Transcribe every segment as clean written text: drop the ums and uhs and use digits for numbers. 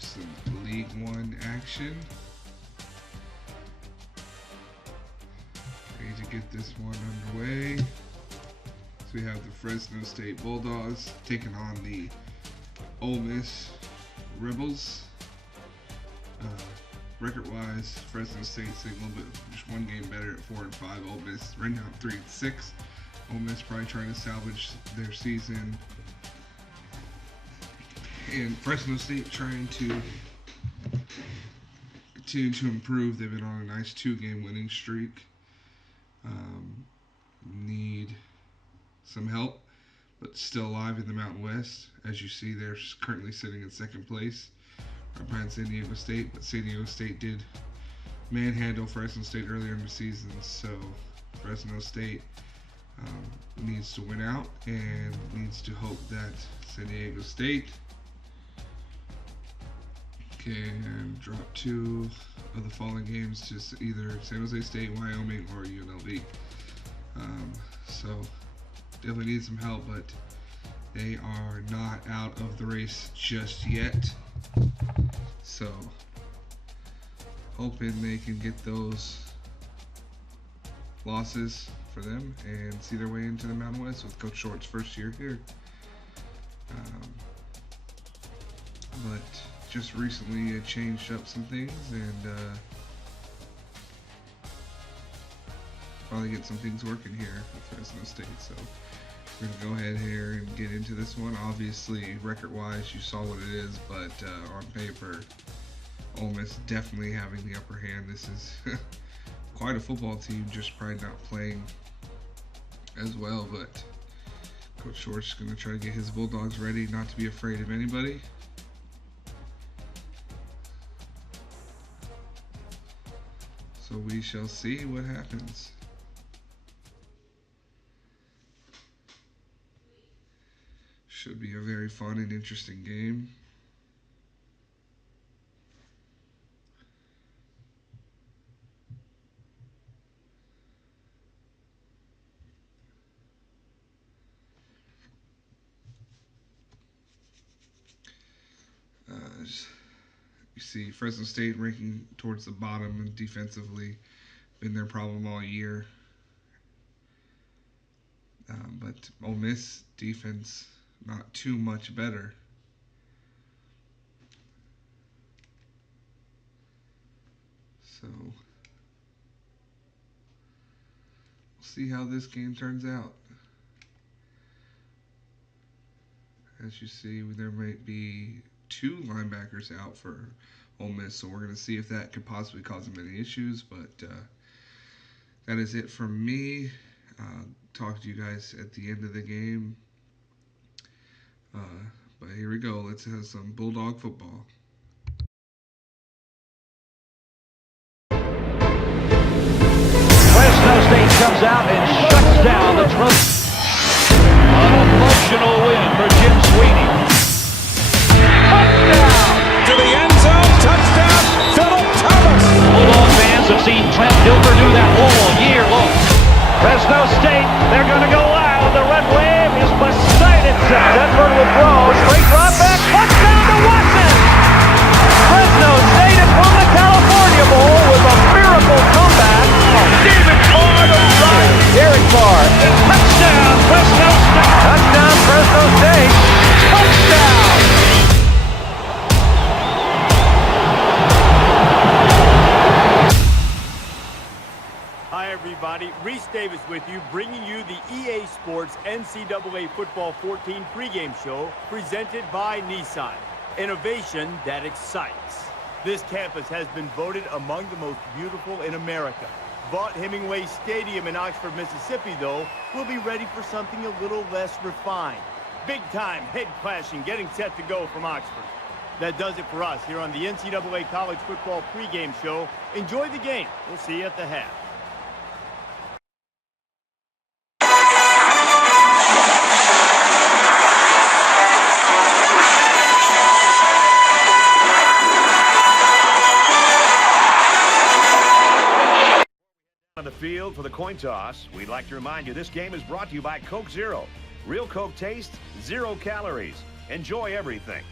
some League One action. Ready to get this one underway. So we have the Fresno State Bulldogs taking on the Ole Miss Rebels. Record-wise, Fresno State's a little bit, just one game better at 4-5. Ole Miss right now 3-6. Ole Miss probably trying to salvage their season, and Fresno State trying to continue to improve. They've been on a nice 2-game winning streak. Need some help, but still alive in the Mountain West. As you see, they're currently sitting in second place, right behind San Diego State. But San Diego State did manhandle Fresno State earlier in the season, so Fresno State needs to win out and needs to hope that San Diego State can drop 2 of the following games to either San Jose State, Wyoming, or UNLV. So definitely need some help, but they are not out of the race just yet. So hoping they can get those losses for them and see their way into the Mountain West with Coach Short's first year here. But just recently it changed up some things, and finally get some things working here with Fresno State. So we're going to go ahead here and get into this one. Obviously, record-wise, you saw what it is, but on paper, Ole Miss definitely having the upper hand. This is quite a football team, just probably not playing as well, but Coach Short's going to try to get his Bulldogs ready not to be afraid of anybody. So we shall see what happens. Should be a very fun and interesting game. You see Fresno State ranking towards the bottom and defensively been their problem all year. But Ole Miss defense not too much better. So we'll see how this game turns out. As you see, there might be 2 linebackers out for Ole Miss, so we're going to see if that could possibly cause them any issues. But that is it from me. Talk to you guys at the end of the game. But here we go. Let's have some Bulldog football. Fresno State comes out and shuts down the Trojans. An emotional win for Jim Sweeney. Touchdown to the end zone. Touchdown, Philip Thomas. Bulldog fans have seen Trent Dilfer do that all year long. Fresno State, they're going to go loud. The red wave is beside itself. Denver will throw. Straight drop back. Touchdown to Watson. Fresno State has won the California Bowl with a miracle comeback. David Carr to right. Derek Carr. Touchdown, Fresno State. Touchdown, Fresno State. Touchdown. Hi everybody, Reese Davis with you, bringing you the EA Sports NCAA Football 14 pregame show presented by Nissan. Innovation that excites. This campus has been voted among the most beautiful in America. Vaught-Hemingway Stadium in Oxford, Mississippi, though, will be ready for something a little less refined. Big-time head clashing getting set to go from Oxford. That does it for us here on the NCAA College Football pregame show. Enjoy the game. We'll see you at the half. On the field for the coin toss, we'd like to remind you this game is brought to you by Coke Zero. Real Coke taste, 0 calories. Enjoy everything.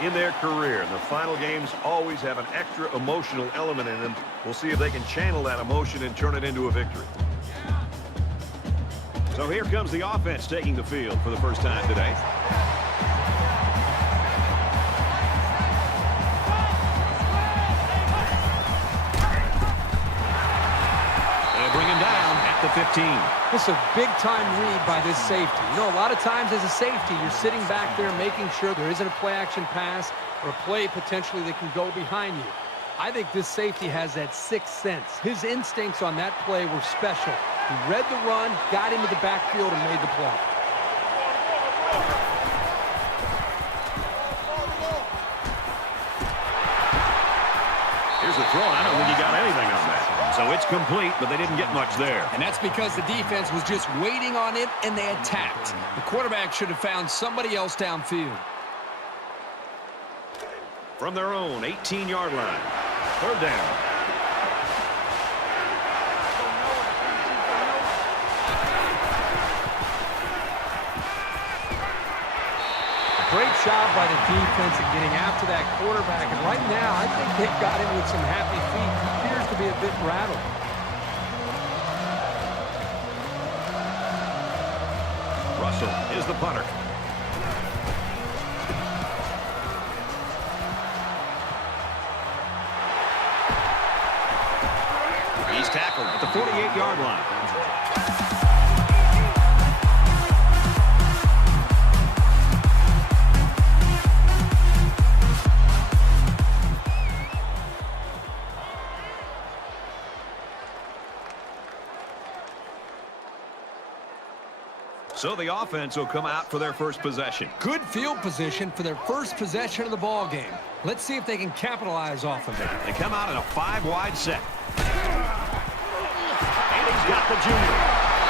in their career. The final games always have an extra emotional element in them. We'll see if they can channel that emotion and turn it into a victory. So here comes the offense taking the field for the first time today. Bring him down at the 15. It's a big-time read by this safety. You know, a lot of times as a safety, you're sitting back there making sure there isn't a play-action pass or a play potentially that can go behind you. I think this safety has that sixth sense. His instincts on that play were special. He read the run, got into the backfield, and made the play. Here's the throw. I don't think he got anything on that. So it's complete, but they didn't get much there. And that's because the defense was just waiting on it, and they attacked. The quarterback should have found somebody else downfield. From their own 18-yard line. Third down. Great job by the defense in getting after that quarterback. And right now, I think they've got him with some happy feet. He appears to be a bit rattled. Russell is the punter. He's tackled at the 48-yard line. So the offense will come out for their first possession. Good field position for their first possession of the ball game. Let's see if they can capitalize off of it. They come out in a 5-wide set. And he's got the junior.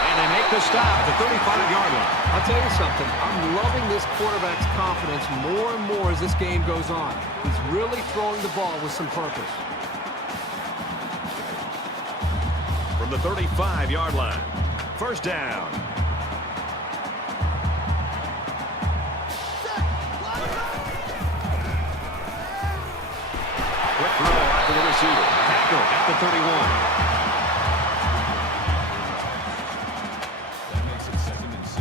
And they make the stop at the 35-yard line. I'll tell you something. I'm loving this quarterback's confidence more and more as this game goes on. He's really throwing the ball with some purpose. From the 35-yard line. First down. Quick throw out to the receiver. Tackle at the 31. That makes it 2nd and 6.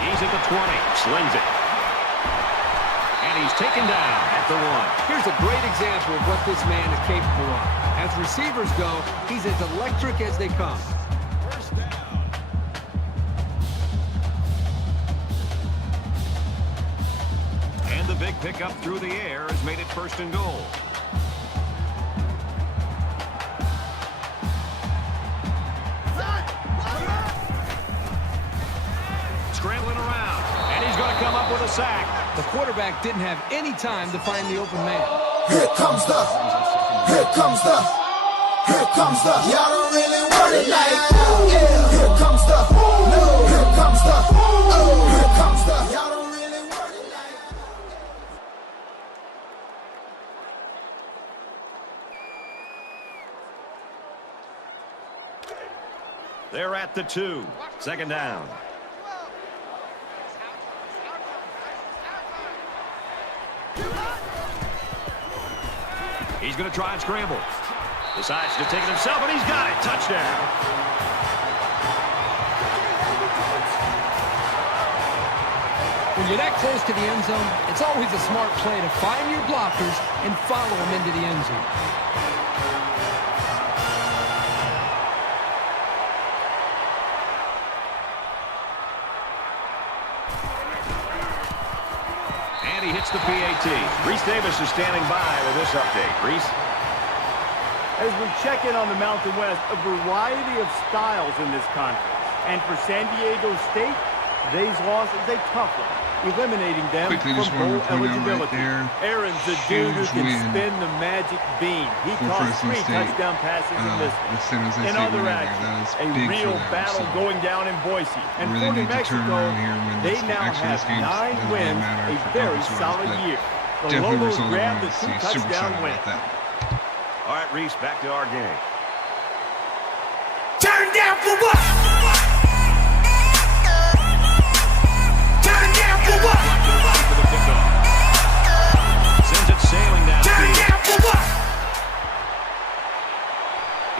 He's at the 20. Slings it. And he's taken down at the 1. Here's a great example of what this man is capable of. As receivers go, he's as electric as they come.1st down. And the big pickup through the air has made it 1st and goal. Scrambling around. And he's going to come up with a sack. The quarterback didn't have any time to find the open man. Here comes the, y'all don't really want it like that. Yeah. Here comes the, y'all don't really want it like that. They're at the 2. 2nd down. He's going to try and scramble. Decides to take it himself, and he's got it. Touchdown. When you're that close to the end zone, it's always a smart play to find your blockers and follow them into the end zone. And he hits the PAT. Reese Davis is standing by with this update. Reese? As we check in on the Mountain West, a variety of styles in this conference. And for San Diego State, Today's loss is a tough one, eliminating them Quickly, from just wanted bowl to point out eligibility. right there, Aaron's a dude who huge can win spin the magic beam. He for caught Fresno 3 State. touchdown passes in this one. The San Jose In State other winning there. action, That is a big real for them. battle So going down in Boise. And really for New need to turn Mexico, around here and win they this. now Actually, have this game 9 doesn't really wins, matter a for very conference-wise, solid but year. The definitely Lobos result I grabbed wanted the to see. 2 Super touchdown excited win. about that. All right, Reese, back to our game. Turn down for what? Turn down for what? For the pickup. Sends it sailing Turn downfield. down for what?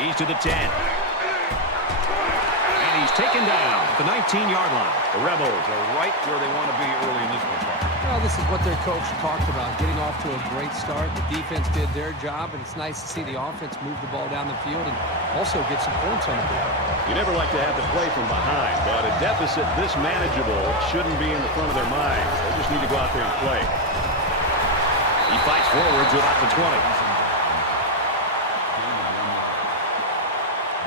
He's to the 10. And he's taken down at the 19-yard line. The Rebels are right where they want to be early in this one. Well, this is what their coach talked about, getting off to a great start. The defense did their job, and it's nice to see the offense move the ball down the field and also get some points on the board. You never like to have to play from behind, but a deficit this manageable shouldn't be in the front of their minds. They just need to go out there and play. He fights forward to about the 20.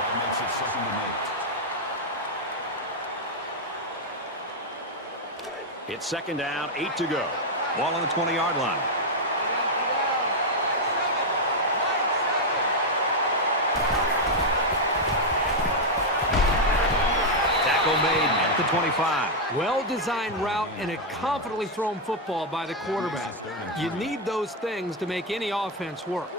That makes it 2nd and 8. It's 2nd down, 8 to go. Ball on the 20-yard line. Tackle made at the 25. Well-designed route and a confidently thrown football by the quarterback. You need those things to make any offense work.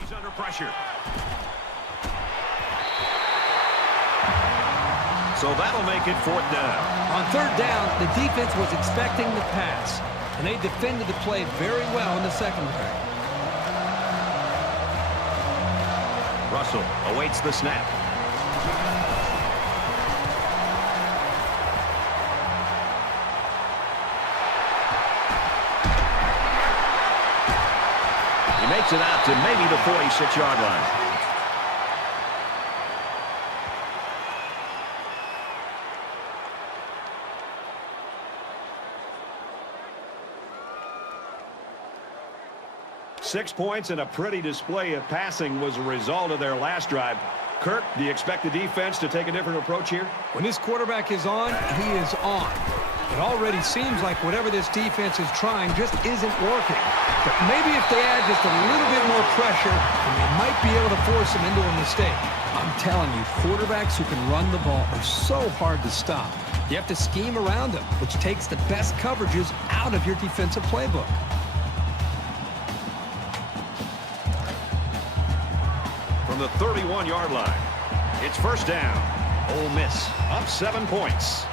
He's under pressure. So that'll make it 4th down. On 3rd down, the defense was expecting the pass, and they defended the play very well in the secondary. Russell awaits the snap. He makes it out to maybe the 46-yard line. Six points and a pretty display of passing was a result of their last drive. Kirk, do you expect the defense to take a different approach here? When this quarterback is on, he is on. It already seems like whatever this defense is trying just isn't working. But maybe if they add just a little bit more pressure, then they might be able to force them into a mistake. I'm telling you, quarterbacks who can run the ball are so hard to stop. You have to scheme around them, which takes the best coverages out of your defensive playbook. From the 31-yard line, it's 1st down. Ole Miss up 7 points.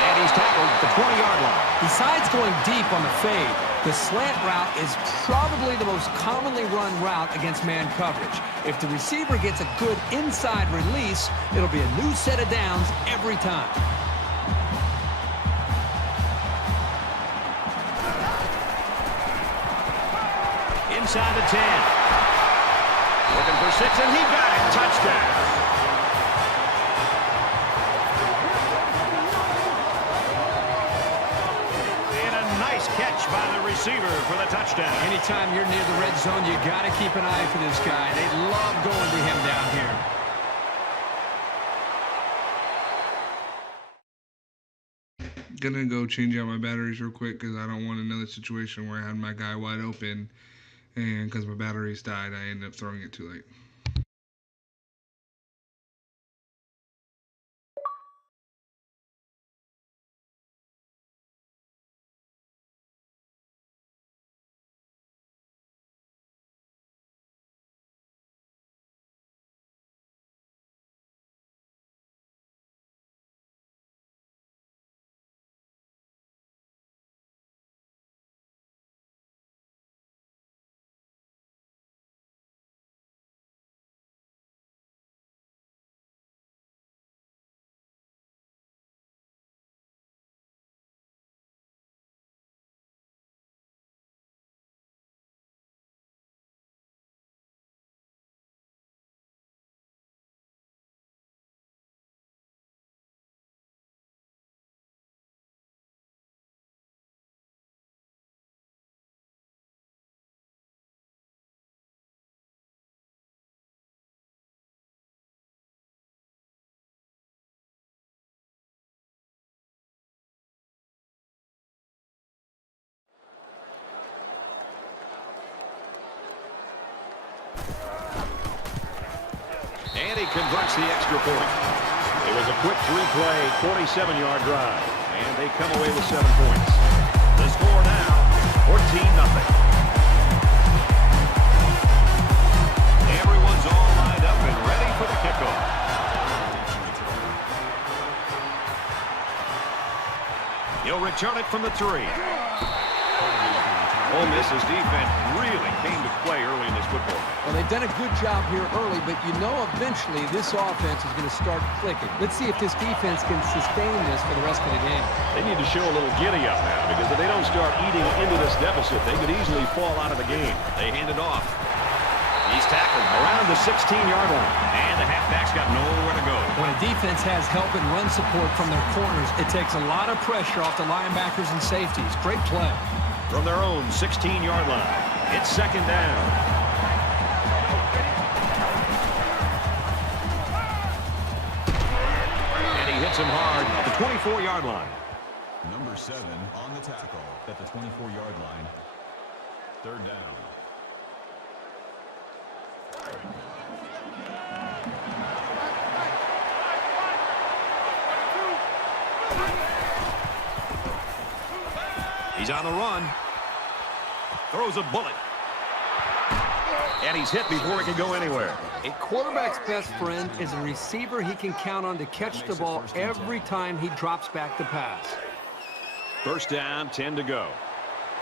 And he's tackled at the 20-yard line. Besides going deep on the fade, the slant route is probably the most commonly run route against man coverage. If the receiver gets a good inside release, it'll be a new set of downs every time. Inside the 10. Looking for 6, and he got it. Touchdown. And a nice catch by the receiver for the touchdown. Anytime you're near the red zone, you got to keep an eye for this guy. They love going to him down here. Gonna go change out my batteries real quick because I don't want another situation where I had my guy wide open and because my batteries died, I ended up throwing it too late. And he converts the extra point. It was a quick three-play, 47-yard drive. And they come away with 7 points. The score now, 14-0. Everyone's all lined up and ready for the kickoff. He'll return it from the 3. Ole Miss's defense really came to play early in this football. Well, they've done a good job here early, but you know eventually this offense is going to start clicking. Let's see if this defense can sustain this for the rest of the game. They need to show a little giddy-up now, because if they don't start eating into this deficit, they could easily fall out of the game. They hand it off. He's tackled around the 16-yard line, and the halfback's got nowhere to go. When a defense has help and run support from their corners, it takes a lot of pressure off the linebackers and safeties. Great play. From their own 16-yard line, it's second down. And he hits him hard at the 24-yard line. Number 7 on the tackle at the 24-yard line. Third down. He's on the run. Throws a bullet. And he's hit before he can go anywhere. A quarterback's best friend is a receiver he can count on to catch the ball every time he drops back to pass. First down, 10 to go.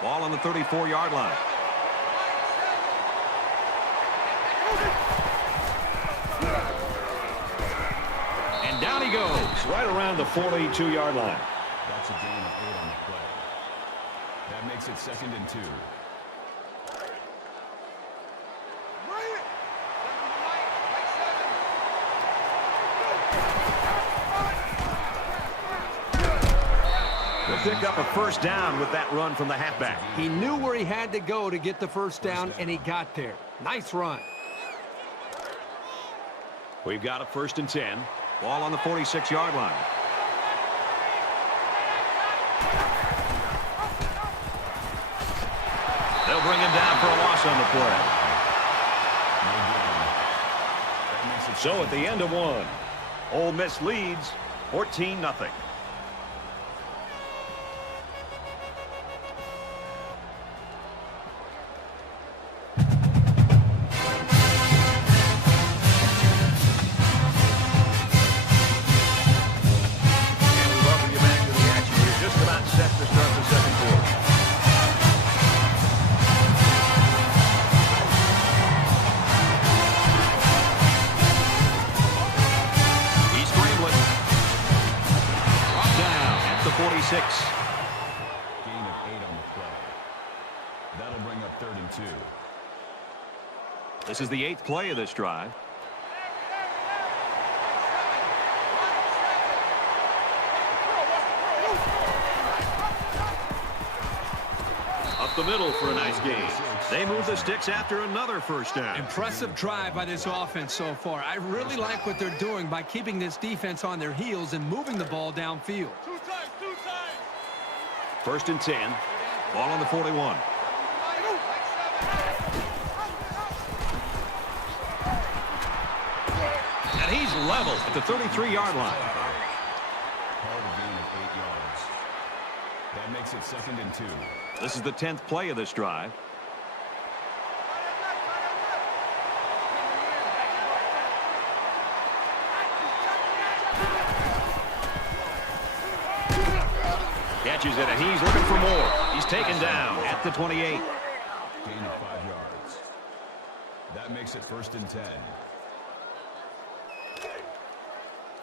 Ball on the 34-yard line. And down he goes, right around the 42-yard line. That's a gain of 8 on the play. That makes it 2nd and 2. They'll pick up a first down with that run from the halfback. He knew where he had to go to get the first down, and he got there. Nice run. We've got a 1st and 10. Ball on the 46-yard line. They'll bring him down for a loss on the play. So at the end of one, Ole Miss leads 14-0. Gain of 8 on the play. That'll bring up 3rd and 2. This is the 8th play of this drive. Up the middle for a nice gain. They move the sticks after another first down. Impressive drive by this offense so far. I really like what they're doing by keeping this defense on their heels and moving the ball downfield. 1st and 10. Ball on the 41. And he's level at the 33-yard line. Hard gain of 8 yards. That makes it 2nd and 2. This is the 10th play of this drive. Catches it, and he's looking for more. He's taken down at the 28. Gain of 5 yards. That makes it 1st and 10.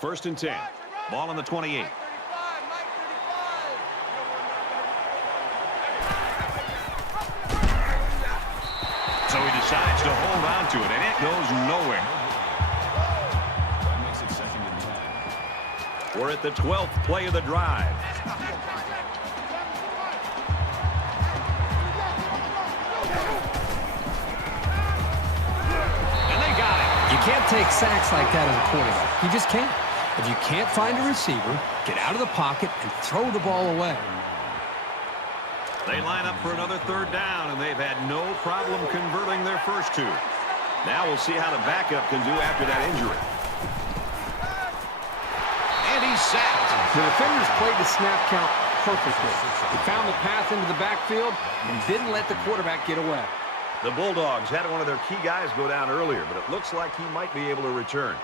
1st and 10. Ball on the 28. So he decides to hold on to it, and it goes nowhere. That makes it 2nd and 10. We're at the 12th play of the drive. And they got it. You can't take sacks like that as a quarterback. You just can't. If you can't find a receiver, get out of the pocket and throw the ball away. They line up for another 3rd down, and they've had no problem converting their first 2. Now we'll see how the backup can do after that injury. And he's sacked. The defenders played the snap count perfectly. They found the path into the backfield and didn't let the quarterback get away. The Bulldogs had one of their key guys go down earlier, but it looks like he might be able to return.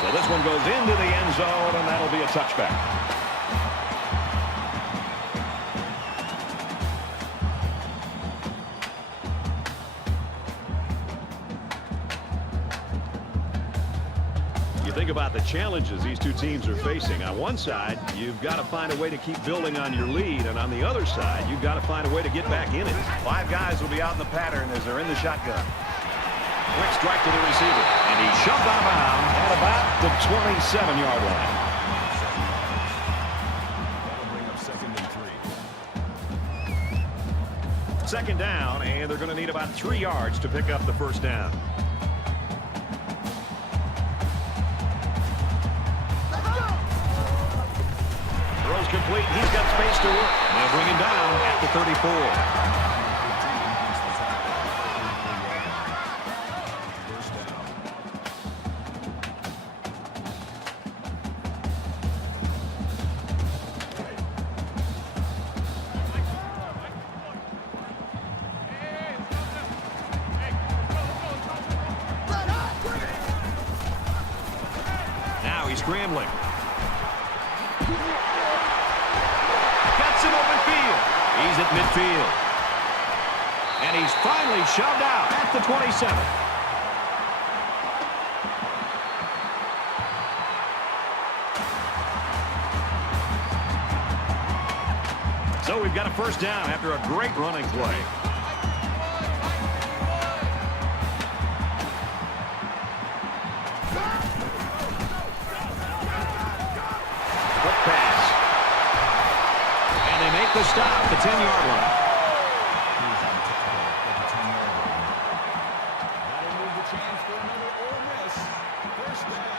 So this one goes into the end zone, and that'll be a touchback. You think about the challenges these two teams are facing. On one side, you've got to find a way to keep building on your lead, and on the other side, you've got to find a way to get back in it. 5 guys will be out in the pattern as they're in the shotgun. Quick strike to the receiver, and he's shoved out of bounds at about the 27-yard line. That'll bring up 2nd and 3. Second down, and they're going to need about 3 yards to pick up the first down. Throws complete. He's got space to work. They'll bring him down at the 34. Now he's scrambling. Got some open field. He's at midfield. And he's finally shoved out at the 27. So we've got a first down after a great running play. The stop, the 10-yard line. That'll move the chance for another Ole Miss first down.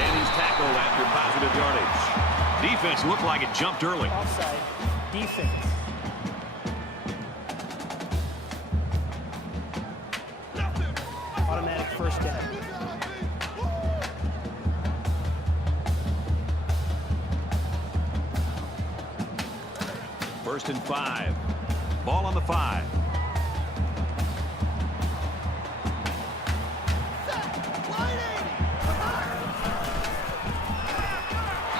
And he's tackled after positive yardage. Defense looked like it jumped early. Offside. Defense. Automatic first down. First and 5. Ball on the 5.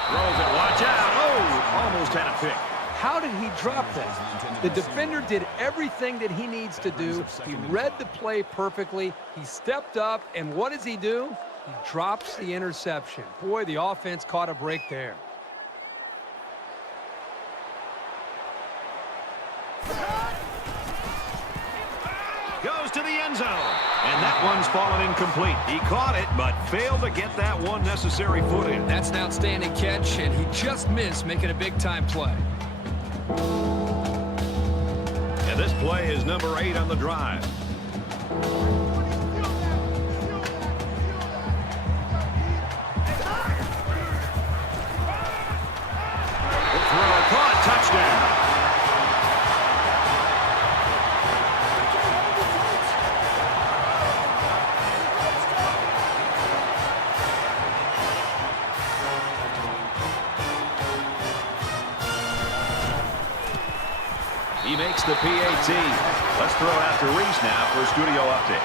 Throws it. Watch out. Oh, almost had a pick. How did he drop that? The defender did everything that he needs to do. He read the play perfectly. He stepped up, and what does he do? He drops the interception. Boy, the offense caught a break there. Goes to the end zone. And that one's fallen incomplete. He caught it, but failed to get that one necessary foot in. That's an outstanding catch, and he just missed making a big-time play. And this play is number 8 on the drive. The throw caught, touchdown. He makes the PAT. Let's throw it out to Reese now for a studio update.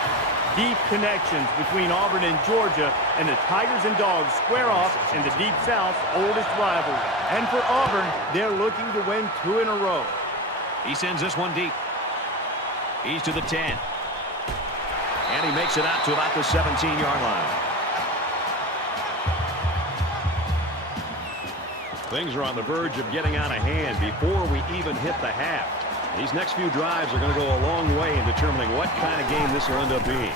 Deep connections between Auburn and Georgia, and the Tigers and Dogs square off in the Deep South's oldest rivalry. And for Auburn, they're looking to win 2 in a row. He sends this one deep. He's to the 10. And he makes it out to about the 17-yard line. Things are on the verge of getting out of hand before we even hit the half. These next few drives are going to go a long way in determining what kind of game this will end up being.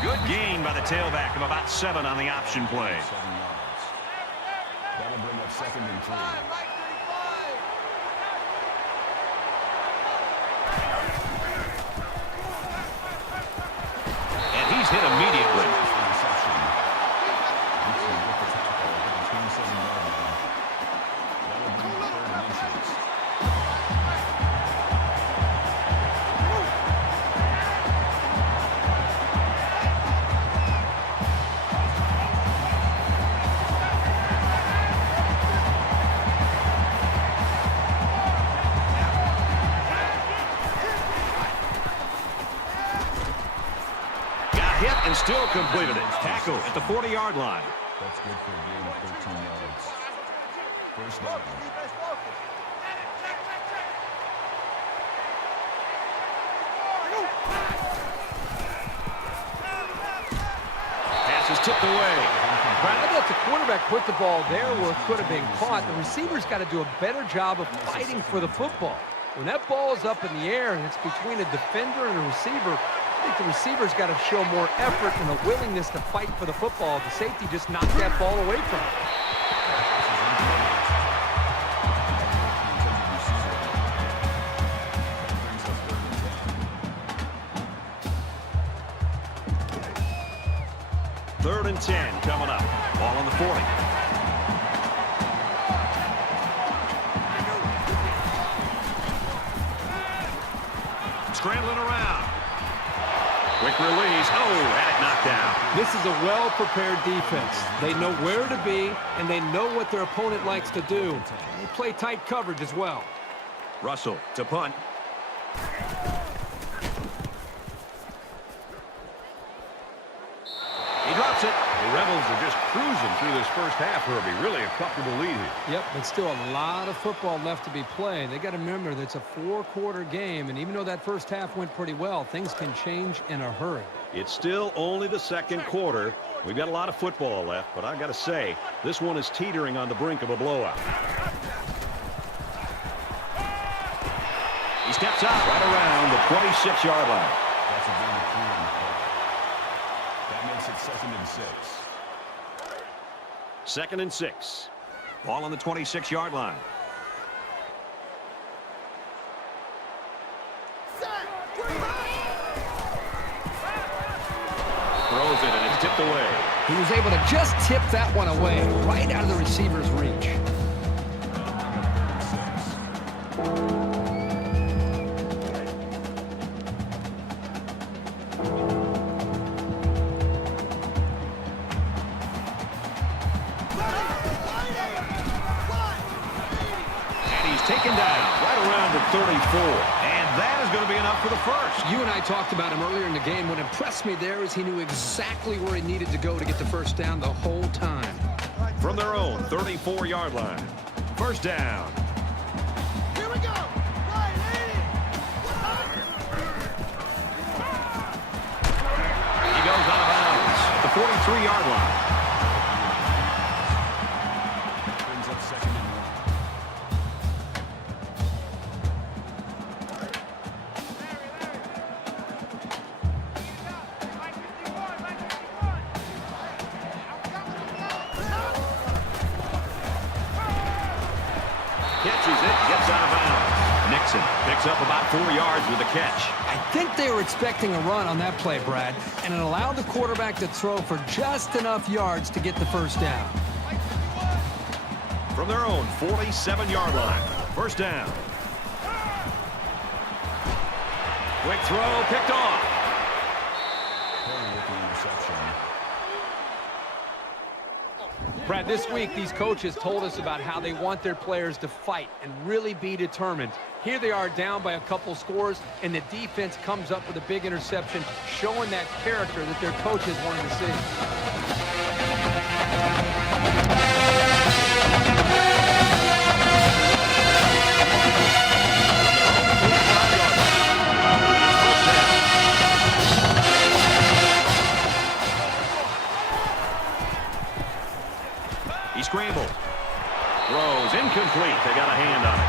Good gain by the tailback of about 7 on the option play. That'll bring up 2nd and 3. And he's hit immediately. And still completed it. Tackle at the 40-yard line. That's good for a gain of 13 yards. First down. Pass is tipped away. I thought the quarterback put the ball there where it could have been caught. The receiver's got to do a better job of fighting for the football. When that ball is up in the air and it's between a defender and a receiver, I think the receiver's got to show more effort and a willingness to fight for the football. The safety just knocked that ball away from him. Third and 10 coming up. Ball on the 40. Scrambling around. Quick release. Oh, had it knocked down. This is a well-prepared defense. They know where to be, and they know what their opponent likes to do. They play tight coverage as well. Russell to punt. He drops it. The Rebels are just cruising through this first half, Herbie. Really a comfortable lead here. Yep, but still a lot of football left to be played. They got to remember that it's a 4-quarter game, and even though that first half went pretty well, things can change in a hurry. It's still only the second quarter. We've got a lot of football left, but I got to say, this one is teetering on the brink of a blowout. He steps out right around the 26-yard line. That's a gain of 3 on the play. That makes it 2nd and 6. 2nd and 6. Ball on the 26-yard line. Throws it, and it's tipped away. He was able to just tip that one away, right out of the receiver's reach. Taken down right around the 34. And that is going to be enough for the first. You and I talked about him earlier in the game. What impressed me there is he knew exactly where he needed to go to get the first down the whole time. From their own 34-yard line. First down. Here we go. He goes out of bounds at the 43-yard line. Brings up 2nd and 1. Catches it, gets out of bounds. Nixon picks up about 4 yards with a catch. I think they were expecting a run on that play, Brad, and it allowed the quarterback to throw for just enough yards to get the first down. From their own 47-yard line. First down. Quick throw, picked off. With the interception. Brad, this week these coaches told us about how they want their players to fight and really be determined. Here they are down by a couple scores, and the defense comes up with a big interception, showing that character that their coaches wanted to see. He scrambled. Throws incomplete. They got a hand on it.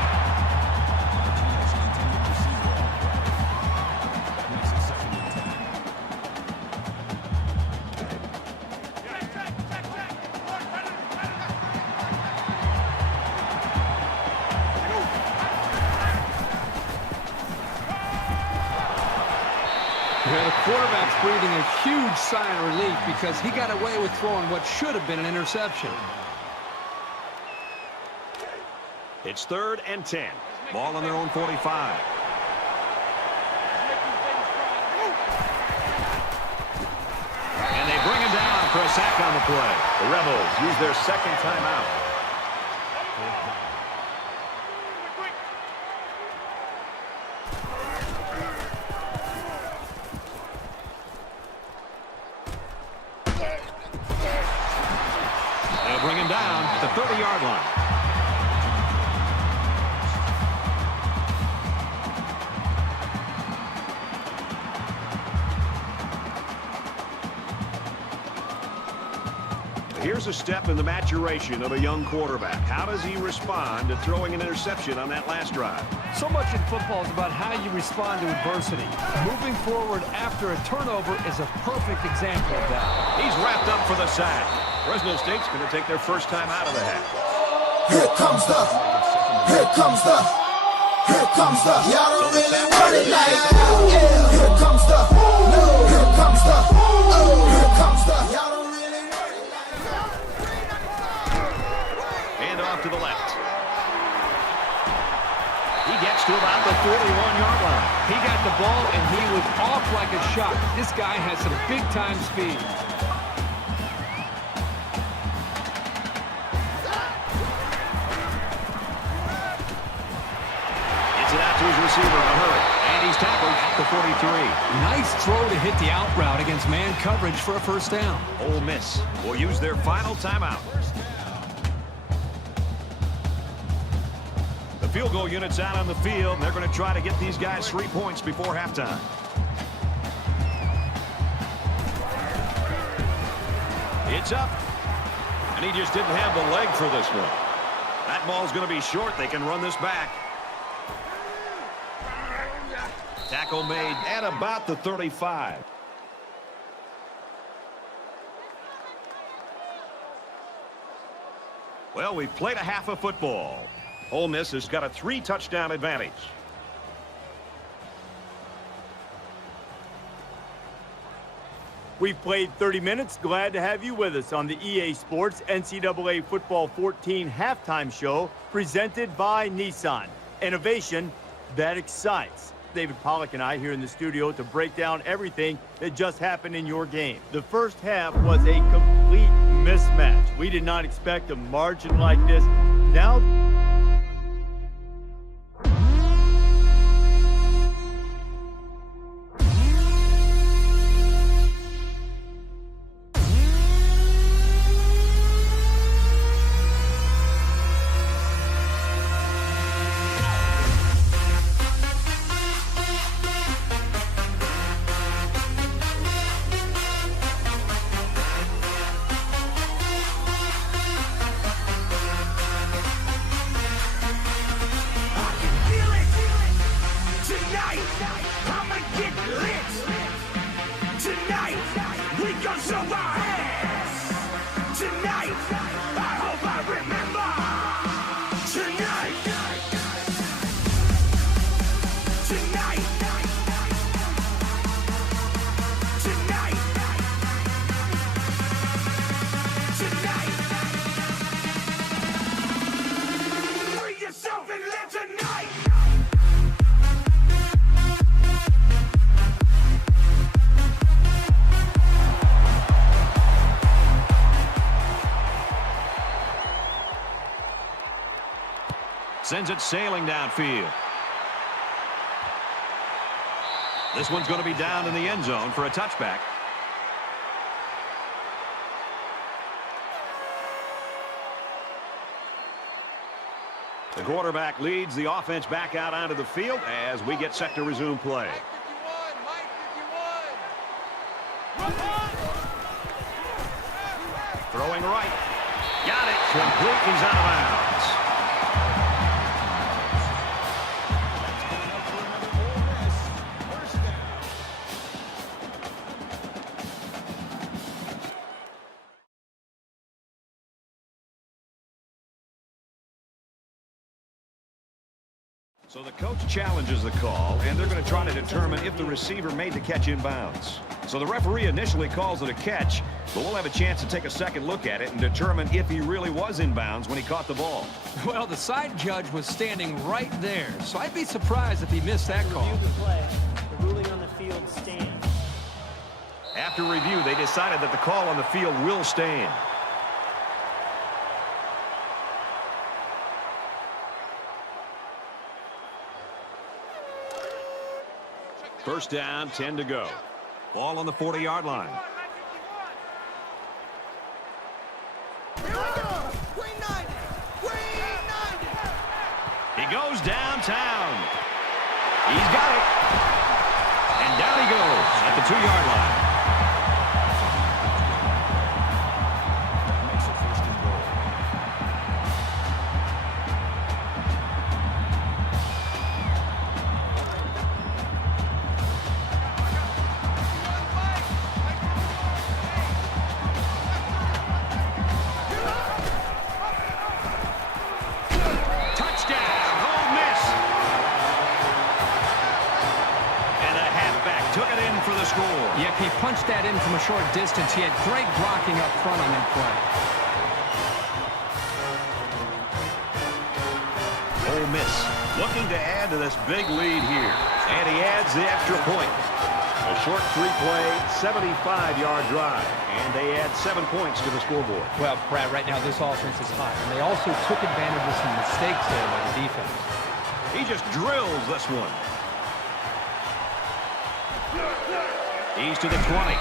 quarterback's breathing a huge sigh of relief because he got away with throwing what should have been an interception. It's 3rd and 10. Ball on their own 45. And they bring him down for a sack on the play. The Rebels use their 2nd timeout. They'll bring him down at the 30-yard line. Here's a step in the maturation of a young quarterback. How does he respond to throwing an interception on that last drive? So much in football is about how you respond to adversity. Moving forward after a turnover is a perfect example of that. He's wrapped up for the sack. Fresno State's going to take their first time out of the half. Here comes the, y'all don't really want it like that. Yeah. Here comes the, here comes the, here comes the, y'all don't really want it like that. And off to the left. He gets to about the 41-yard line. He got the ball, and he was off like a shot. This guy has some big-time speed. Gets it out to his receiver in a hurry. And he's tackled at the 43. Nice throw to hit the out route against man coverage for a first down. Ole Miss will use their final timeout. The field goal unit's out on the field. They're going to try to get these guys 3 points before halftime. It's up. And he just didn't have the leg for this one. That ball's going to be short. They can run this back. Tackle made at about the 35. Well, we've played a half of football. Ole Miss has got a 3-touchdown advantage. We've played 30 minutes. Glad to have you with us on the EA Sports NCAA Football 14 halftime show presented by Nissan. Innovation that excites. David Pollack and I here in the studio to break down everything that just happened in your game. The first half was a complete mismatch. We did not expect a margin like this. Now sends it sailing downfield. This one's going to be down in the end zone for a touchback. The quarterback leads the offense back out onto the field as we get set to resume play. Throwing right. Got it. Complete. He's out of bounds. So the coach challenges the call, and they're going to try to determine if the receiver made the catch in bounds. So the referee initially calls it a catch, but we'll have a chance to take a second look at it and determine if he really was in bounds when he caught the ball. Well, the side judge was standing right there, so I'd be surprised if he missed that call. Review the play. The ruling on the field stands. After review, they decided that the call on the field will stand. First down, 10 to go. Ball on the 40-yard line. He goes downtown. He's got it. And down he goes at the 2-yard line. That makes it first and goal. Yep, he punched that in from a short distance. He had great blocking up front on that play. Ole Miss looking to add to this big lead here. And he adds the extra point. A short 3-play, 75-yard drive. And they add 7 points to the scoreboard. Well, Brad, right now this offense is hot. And they also took advantage of some mistakes there by the defense. He just drills this one. He's to the 20.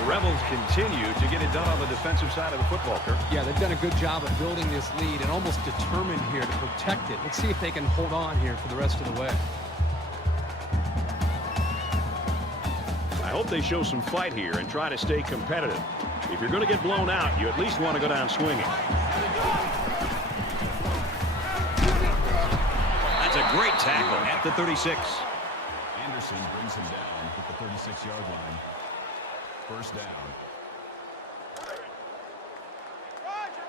The Rebels continue to get it done on the defensive side of the football, Kirk. Yeah, they've done a good job of building this lead and almost determined here to protect it. Let's see if they can hold on here for the rest of the way. I hope they show some fight here and try to stay competitive. If you're going to get blown out, you at least want to go down swinging. That's a great tackle at the 36. Anderson brings him down at the 36-yard line. First down.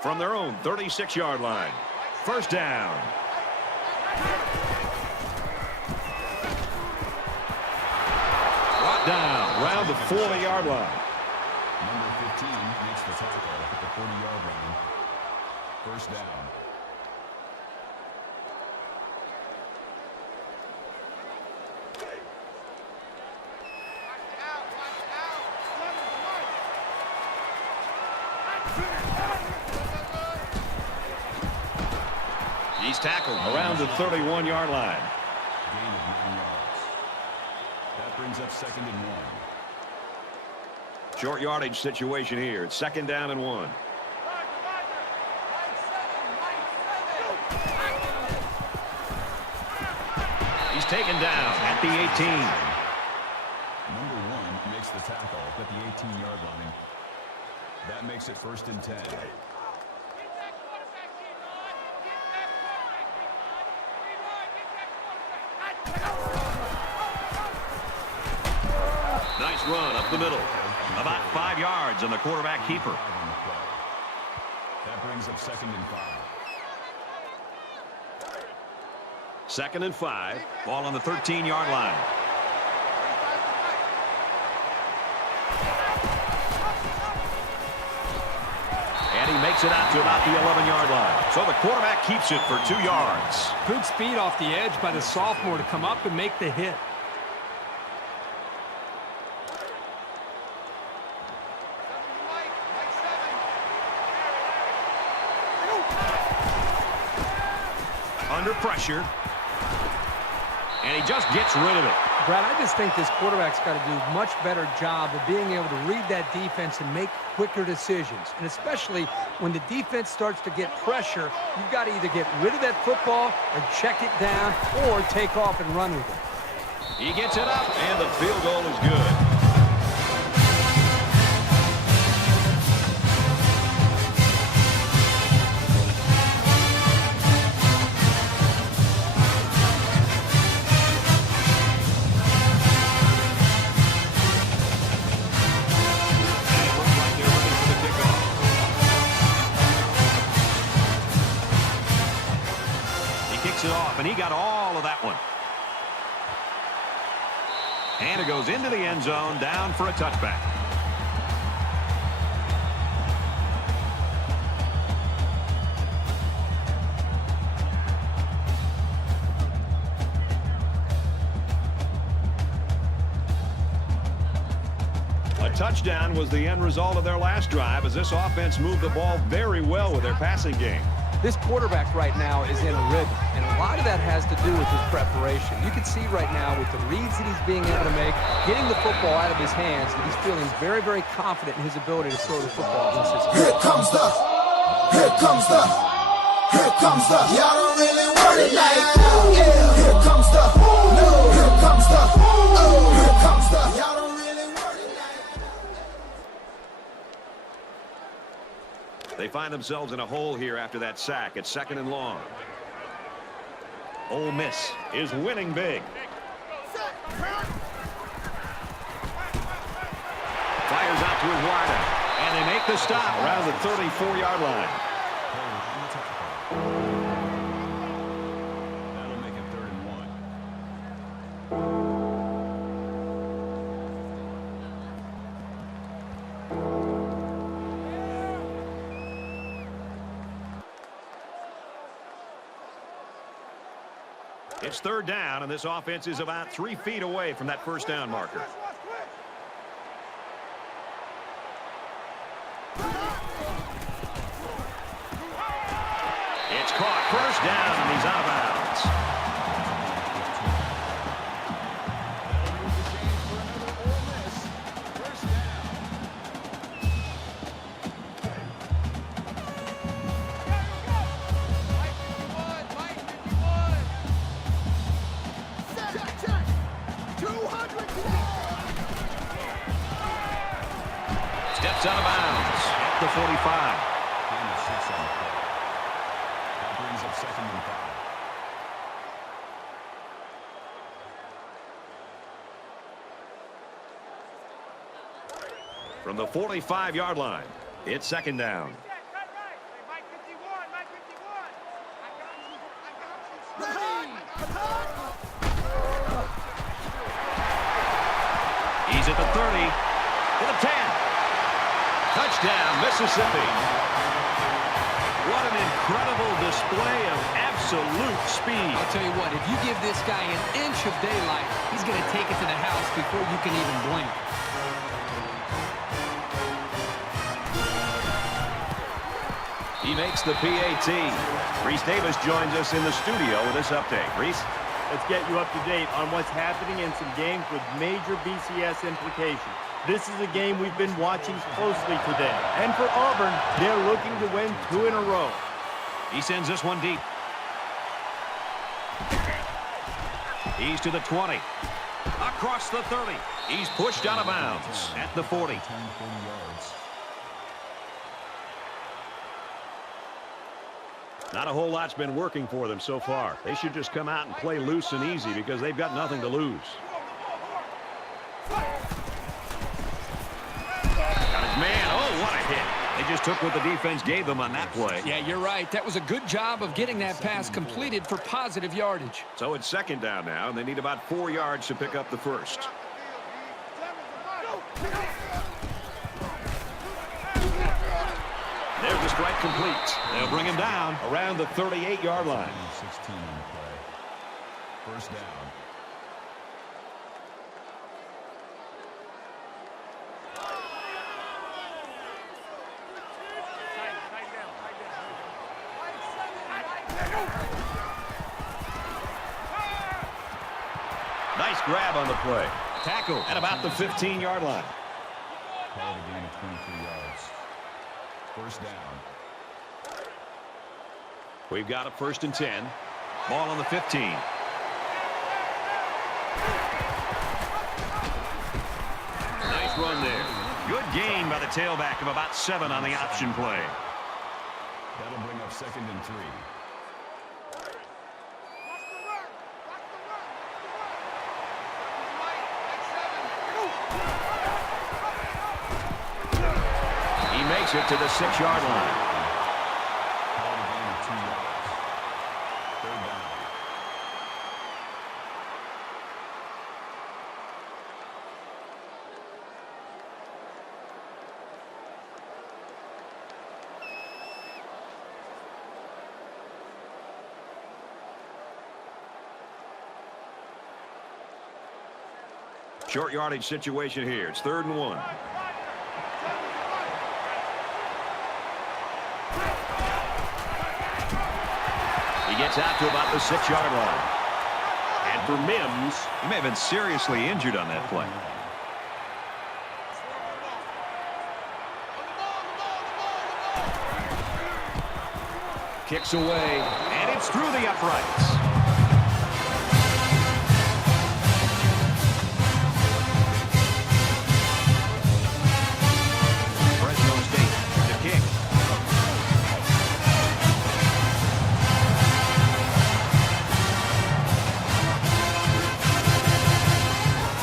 From their own 36-yard line. First down. Brought down around the 40-yard line. Number 15 makes the tackle at the 40-yard line. First down. He's tackled around the 31-yard line. Gain of 9 yards. That brings up 2nd and 1. Short yardage situation here. It's 2nd down and 1. He's taken down at the 18. Number 1 makes the tackle at the 18-yard line. That makes it 1st and 10. Nice run up the middle. About 5 yards on the quarterback keeper. That brings up 2nd and 5. 2nd and 5. Ball on the 13-yard line. And he makes it out to about the 11-yard line. So the quarterback keeps it for 2 yards. Good speed off the edge by the sophomore to come up and make the hit. Under pressure. And he just gets rid of it. Brad, I just think this quarterback's got to do a much better job of being able to read that defense and make quicker decisions. And especially when the defense starts to get pressure, you've got to either get rid of that football or check it down or take off and run with it. He gets it up, and the field goal is good. It off. and he got all of that one. And it goes into the end zone, down for a touchback. A touchdown was the end result of their last drive as this offense moved the ball very well with their passing game. This quarterback right now is in a rhythm, and a lot of that has to do with his preparation. You can see right now with the reads that he's being able to make, getting the football out of his hands, that he's feeling very, very confident in his ability to throw the football against his Here comes the, here comes the, here comes the. Y'all don't really want it like that. Yeah. Here comes the, no. Here comes the, oh. Here comes the. Y'all don't really want it like that. They find themselves in a hole here after that sack. It's 2nd and long. Ole Miss is winning big. Fires out to his wideout, and they make the stop around the 34-yard line. That'll make it 3rd and 1. It's 3rd down, and this offense is about 3 feet away from that first down marker. It's caught. First down, and he's out of bounds. Steps out of bounds at the 45. Gain of 6 on the play. That brings up 2nd and 5. From the 45-yard line, it's 2nd down. He's at the 30, to the 10. Touchdown, Mississippi. What an incredible display of absolute speed. I'll tell you what, if you give this guy an inch of daylight, he's going to take it to the house before you can even blink. He makes the PAT. Reese Davis joins us in the studio with this update. Reese? Let's get you up to date on what's happening in some games with major BCS implications. This is a game we've been watching closely today. And for Auburn, they're looking to win 2 in a row. He sends this one deep. He's to the 20. Across the 30. He's pushed out of bounds at the 40. 10, 40 yards. Not a whole lot's been working for them so far. They should just come out and play loose and easy because they've got nothing to lose. Got his man. Oh, what a hit. They just took what the defense gave them on that play. Yeah, you're right. That was a good job of getting that pass completed for positive yardage. So it's 2nd down now, and they need about 4 yards to pick up the first. There's the strike complete. They'll bring him down around the 38-yard line. 16 on the play. First down. Nice grab on the play. Tackle at about the 15-yard line. Call it a gain of 23 yards. First down. We've got a 1st and 10. Ball on the 15. Nice run there. Good gain by the tailback of about 7 on the option play. That'll bring up 2nd and 3. He makes it to the 6-yard line. Call it a gain of 2 yards. Third down. Short yardage situation here. It's 3rd and 1. He gets out to about the 6-yard line. And for Mims, he may have been seriously injured on that play. Kicks away, and it's through the uprights. Fresno State, the kick.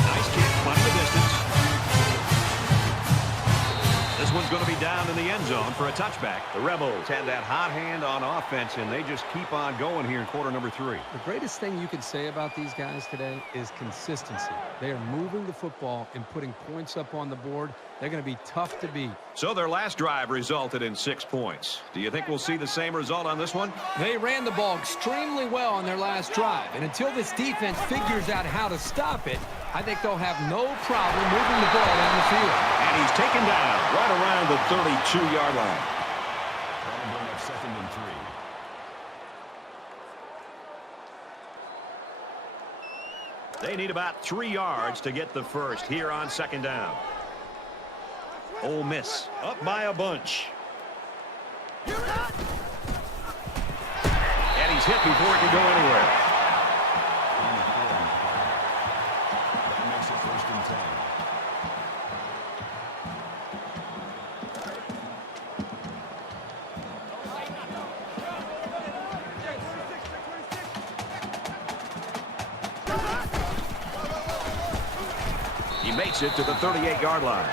Nice kick, plenty of distance. This one's going to be down in the end zone for a touchback. The Rebels had that hot hand on offense, and they just keep on going here in quarter number 3. The greatest thing you can say about these guys today is consistency. They are moving the football and putting points up on the board. They're going to be tough to beat. So their last drive resulted in 6 points. Do you think we'll see the same result on this one? They ran the ball extremely well on their last drive, and until this defense figures out how to stop it, I think they'll have no problem moving the ball down the field. And he's taken down right around the 32-yard line. That'll bring up 2nd and 3. They need about 3 yards to get the first here on 2nd down. Ole Miss up by a bunch. And he's hit before he can go anywhere. That makes it 1st and 10. He makes it to the 38-yard line.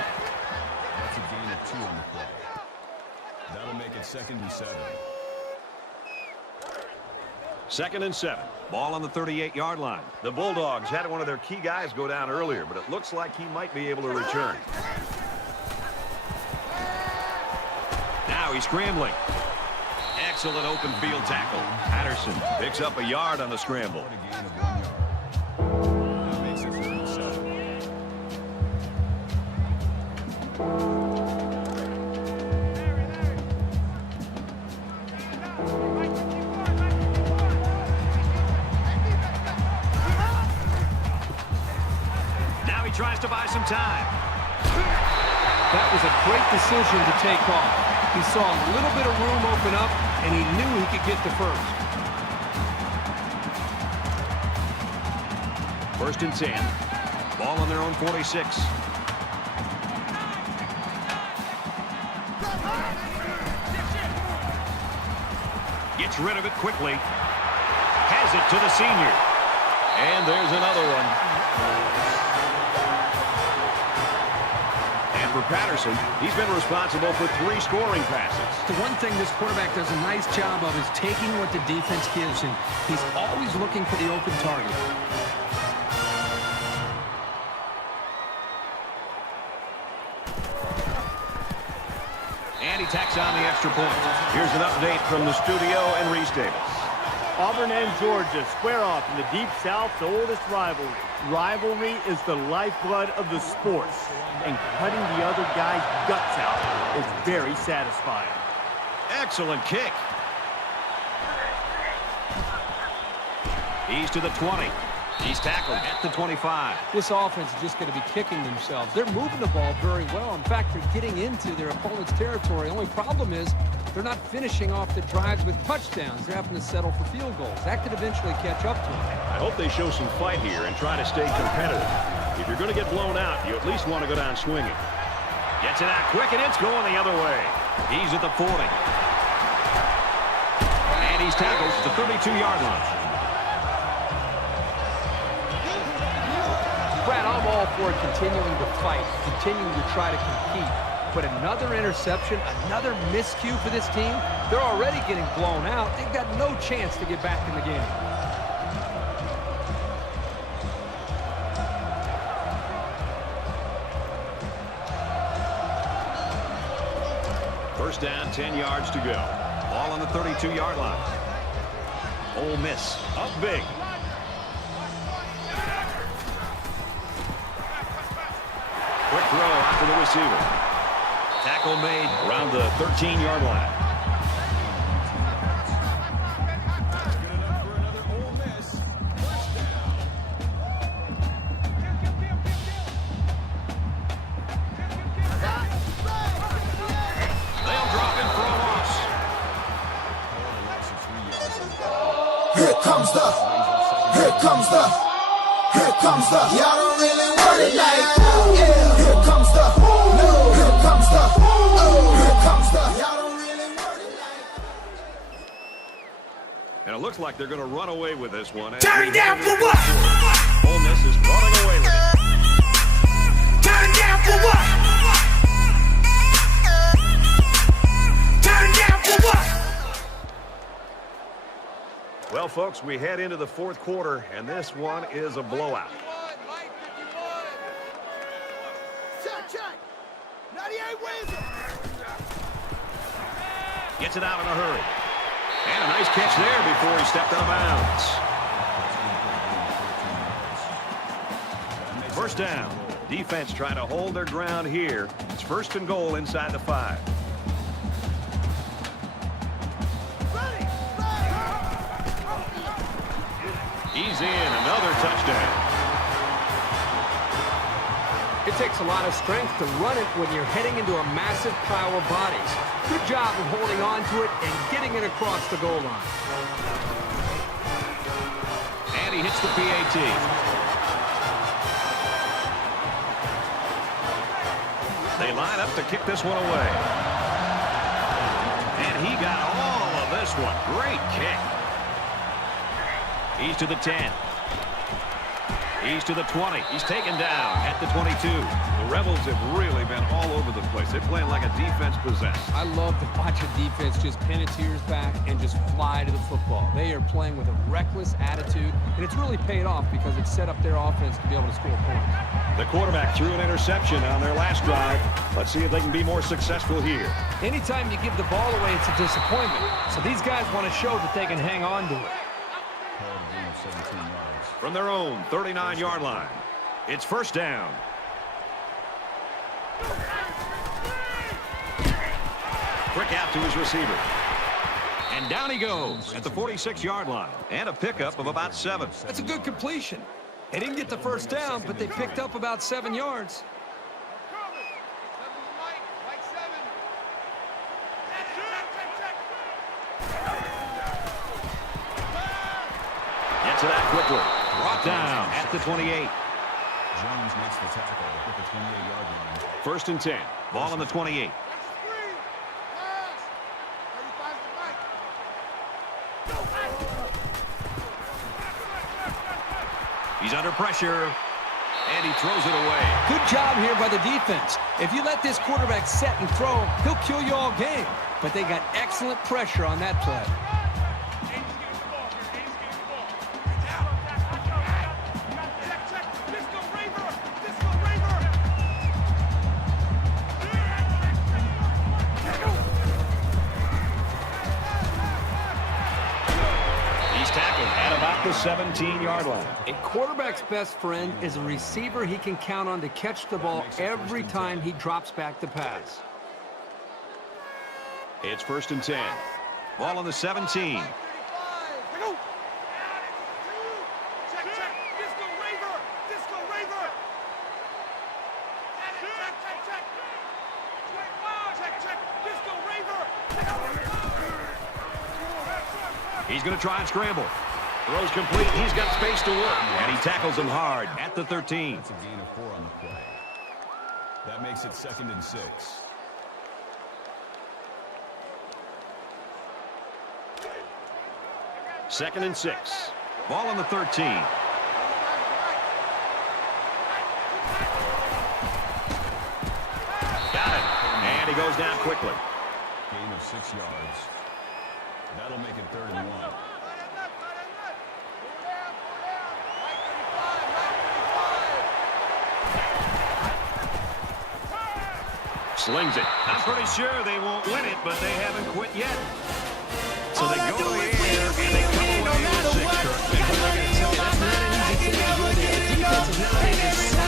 That's a gain of 2 on the play. That'll make it 2nd and 7. 2nd and 7. Ball on the 38-yard line. The Bulldogs had one of their key guys go down earlier, but it looks like he might be able to return. Now he's scrambling. Excellent open field tackle. Patterson picks up a yard on the scramble. What a gain of 1 yard. That makes it 3rd and 7. Now he tries to buy some time. That was a great decision to take off. He saw a little bit of room open up, and he knew he could get to first. 1st and 10. Ball on their own 46. Gets rid of it quickly. Has it to the senior. And there's another one. And for Patterson, he's been responsible for 3 scoring passes. The one thing this quarterback does a nice job of is taking what the defense gives him. He's always looking for the open target. And he tacks on the extra point. Here's an update from the studio and Reese Davis. Auburn and Georgia square off in the Deep South's oldest rivalry. Rivalry is the lifeblood of the sport, and cutting the other guy's guts out is very satisfying. Excellent kick. He's to the 20. He's tackled at the 25. This offense is just going to be kicking themselves. They're moving the ball very well. In fact, they're getting into their opponent's territory. The only problem is they're not finishing off the drives with touchdowns. They're having to settle for field goals. That could eventually catch up to them. I hope they show some fight here and try to stay competitive. If you're going to get blown out, you at least want to go down swinging. Gets it out quick, and it's going the other way. He's at the 40. And he's tackled at the 32-yard line. Brad, I'm all for continuing to fight, continuing to try to compete. But another interception, another miscue for this team, they're already getting blown out. They've got no chance to get back in the game. First down, 10 yards to go. Ball on the 32-yard line. Ole Miss up big. to the receiver. Tackle made around the 13-yard line. They'll drop him for a loss. Here comes the, y'all don't really want it like that. Yeah. Here comes the, no. Here comes the, oh. Here comes the, y'all don't really want it like that. And it looks like they're going to run away with this one. Turn down for what? Ole Miss is running away with it. Turn down for what? Turn down for what? Well, folks, we head into the fourth quarter, and this one is a blowout. Check. 98 wins. Gets it out in a hurry. And a nice catch there before he stepped out of bounds. First down. Defense trying to hold their ground here. It's first and goal inside the 5. He's in. Another touchdown. It takes a lot of strength to run it when you're heading into a massive pile of bodies. Good job of holding on to it and getting it across the goal line. And he hits the PAT. They line up to kick this one away. And he got all of this one. Great kick. He's to the 10. He's to the 20. He's taken down at the 22. The Rebels have really been all over the place. They're playing like a defense possessed. I love to watch a defense just pin its ears back and just fly to the football. They are playing with a reckless attitude, and it's really paid off because it set up their offense to be able to score points. The quarterback threw an interception on their last drive. Let's see if they can be more successful here. Anytime you give the ball away, it's a disappointment. So these guys want to show that they can hang on to it. From their own 39-yard line, it's first down. Quick out to his receiver. And down he goes at the 46-yard line. And a pickup of about 7. That's a good completion. They didn't get the first down, but they picked up about 7 yards. Gets it out quickly. Brought down at the 28. Jones makes the tackle at the 28-yard line. First and 10. Ball on the 28. He's under pressure, and he throws it away. Good job here by the defense. If you let this quarterback set and throw, he'll kill you all game. But they got excellent pressure on that play. The 17-yard line. A quarterback's best friend is a receiver he can count on to catch the ball every time he drops back to pass. It's first and 10. Ball on the 17. He's going to try and scramble. Throws complete. He's got space to work. And he tackles him hard at the 13. That's a gain of 4 on the play. That makes it 2nd and 6. Second and 6. Ball on the 13. Got it. And he goes down quickly. Gain of 6 yards. That'll make it 3rd and 1. Slings it. I'm pretty sure they won't win it, but they haven't quit yet. So they go to the air and they come away with 6. That's not an easy thing to do there. The defense is now getting so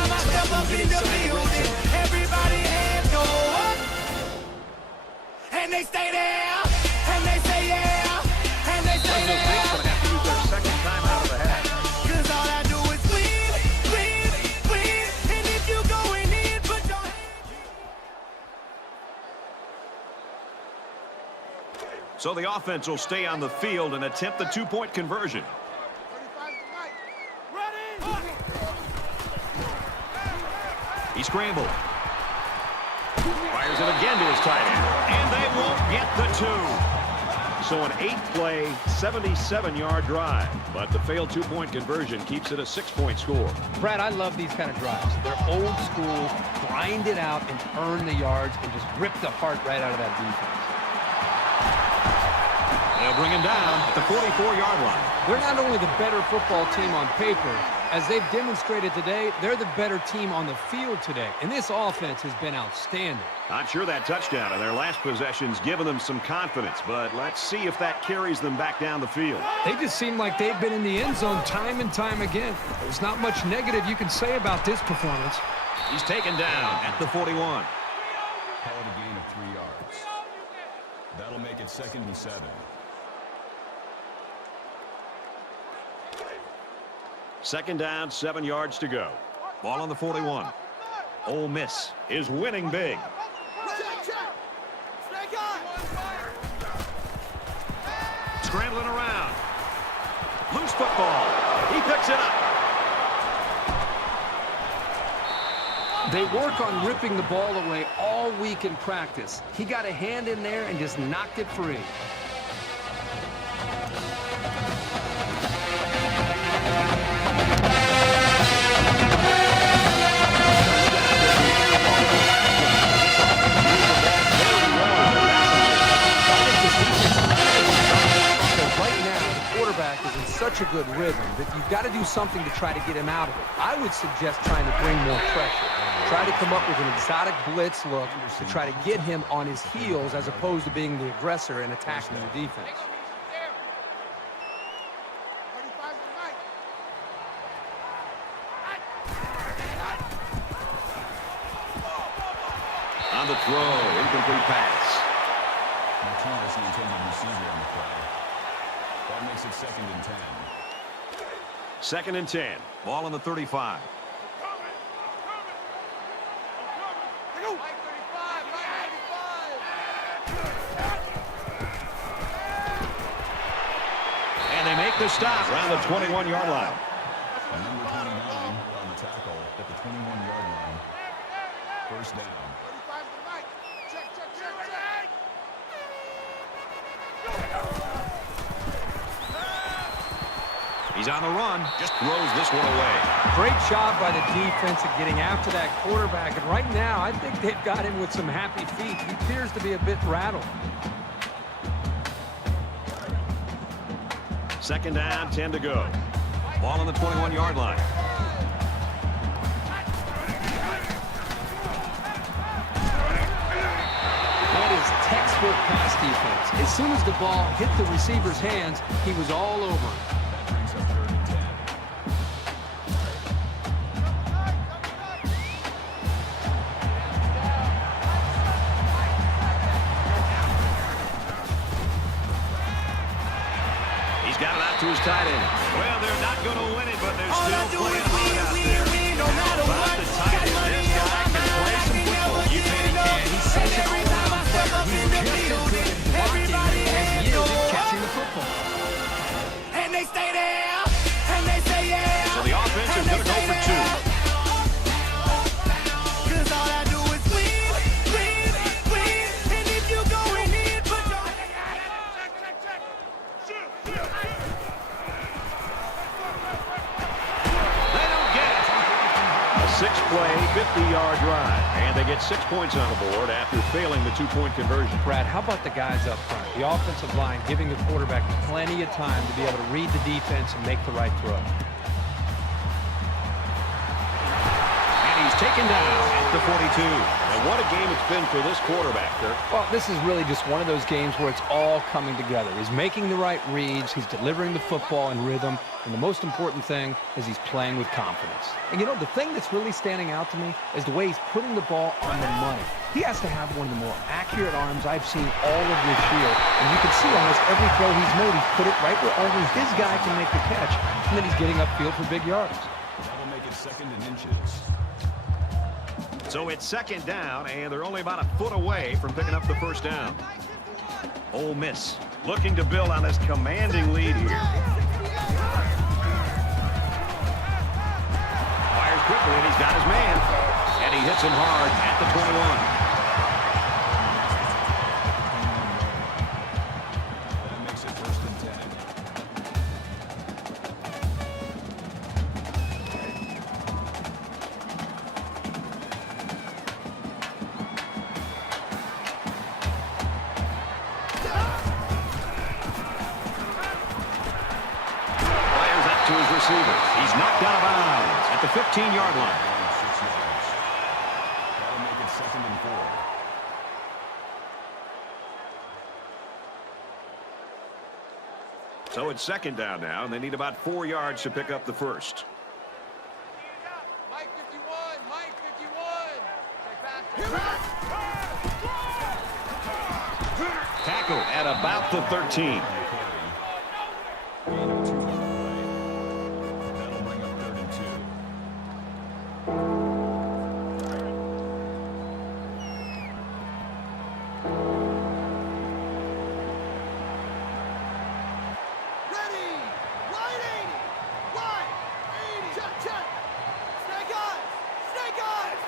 tough and getting so aggressive. Everybody they stay there, and they say yeah, and they say Fresno State's going to have to use their second time out of the half. 'cause all I do is win, win, win, and if you going in, put your hands. So the offense will stay on the field and attempt the two-point conversion. He scrambled. Fires it again to his tight end. And they won't get the two. So an 8-play, 77-yard drive. But the failed two-point conversion keeps it a 6-point score. Brad, I love these kind of drives. They're old school, grind it out and earn the yards and just rip the heart right out of that defense. They'll bring him down at the 44-yard line. They're not only the better football team on paper, as they've demonstrated today, they're the better team on the field today. And this offense has been outstanding. I'm sure that touchdown in their last possession's given them some confidence, but let's see if that carries them back down the field. They just seem like they've been in the end zone time and time again. There's not much negative you can say about this performance. He's taken down at the 41. Call it a gain of 3 yards. That'll make it 2nd and 7. Second down, 7 yards to go. Ball on the 41. Ole Miss is winning big. Scrambling around. Loose football. He picks it up. They work on ripping the ball away all week in practice. He got a hand in there and just knocked it free. Is in such a good rhythm that you've got to do something to try to get him out of it. I would suggest trying to bring more pressure. Try to come up with an exotic blitz look to try to get him on his heels as opposed to being the aggressor and attacking the defense. On the throw, incomplete pass. Martinez, the intended receiver on the play. That makes it 2nd and 10. 2nd and 10. Ball on the 35. And they make the stop around the 21-yard line. Number 29 on the tackle at the 21-yard line. First down. He's on the run. Just throws this one away. Great job by the defense at getting after that quarterback. And right now, I think they've got him with some happy feet. He appears to be a bit rattled. 2nd down, 10 to go. Ball on the 21-yard line. That is textbook pass defense. As soon as the ball hit the receiver's hands, he was all over it. That brings up 3rd and 10. He's got it out to his tight end. Well, they're not going to win it, but they're still playing hard out there. About the tight end, this guy can play some football. You bet he can. He's such an all-around player. He's just as good at blocking as he is at catching the football. And they stay there, and they say yeah. So the offense is going to go for 2. 'Cause all I do is win, win, win, and if you going in, put your They don't get it. A 6-play, 50-yard drive. And they get 6 points on the board after failing the 2-point conversion. Brad, how about the guys up front? The offensive line giving the quarterback plenty of time to be able to read the defense and make the right throw. And he's taken down at the 42. And what a game it's been for this quarterback, Kirk. Well, this is really just one of those games where it's all coming together. He's making the right reads, he's delivering the football in rhythm, and the most important thing is he's playing with confidence. And you know, the thing that's really standing out to me is the way he's putting the ball on the money. He has to have one of the more accurate arms I've seen all of this year. And you can see almost every throw he's made, he's put it right where only his guy can make the catch. And then he's getting upfield for big yards. That'll make it 2nd and inches. So it's 2nd down, and they're only about a foot away from picking up the first down. Ole Miss looking to build on this commanding lead here. Fires quickly, and he's got his man. And he hits him hard at the 21. That makes it 1st and 10. Fires up to his receiver. He's knocked out of bounds at the 15-yard line. 6 yards. That'll make it 2nd and 4. So it's 2nd down now, and they need about 4 yards to pick up the first. Mike 51, Mike 51. Tackle at about the 13. Gain of 2 on the play. That'll bring up 3rd and 2. Ready! Wide 80! Wide! 80! Check, check! Snake eyes! Snake eyes!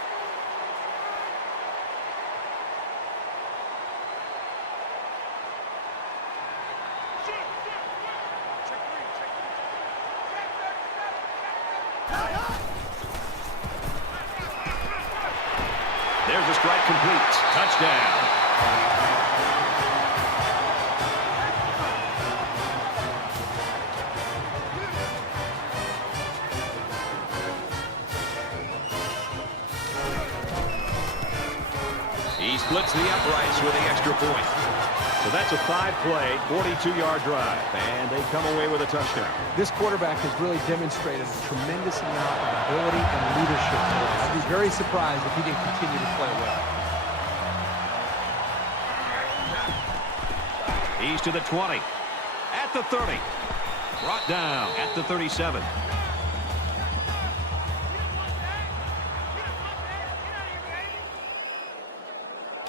There's the strike complete. Touchdown. He splits the uprights with the extra point. So that's a 5-play, 42-yard drive, and they come away with a touchdown. This quarterback has really demonstrated a tremendous amount of ability and leadership. I'd be very surprised if he didn't continue to play well. He's to the 20, at the 30, brought down at the 37.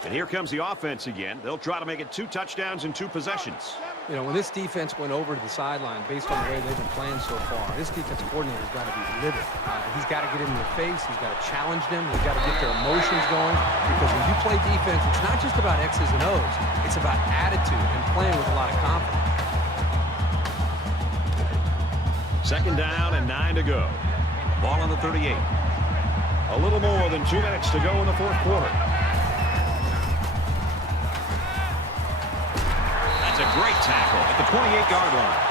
And here comes the offense again. They'll try to make it 2 touchdowns in 2 possessions. You know, when this defense went over to the sideline, based on the way they've been playing so far, this defensive coordinator's got to be livid. He's got to get in their face. He's got to challenge them. He's got to get their emotions going. Because when you play defense, it's not just about X's and O's. It's about attitude and playing with a lot of confidence. 2nd down and 9 to go. Ball on the 38. A little more than 2 minutes to go in the 4th quarter. That's a great tackle at the 28-yard line.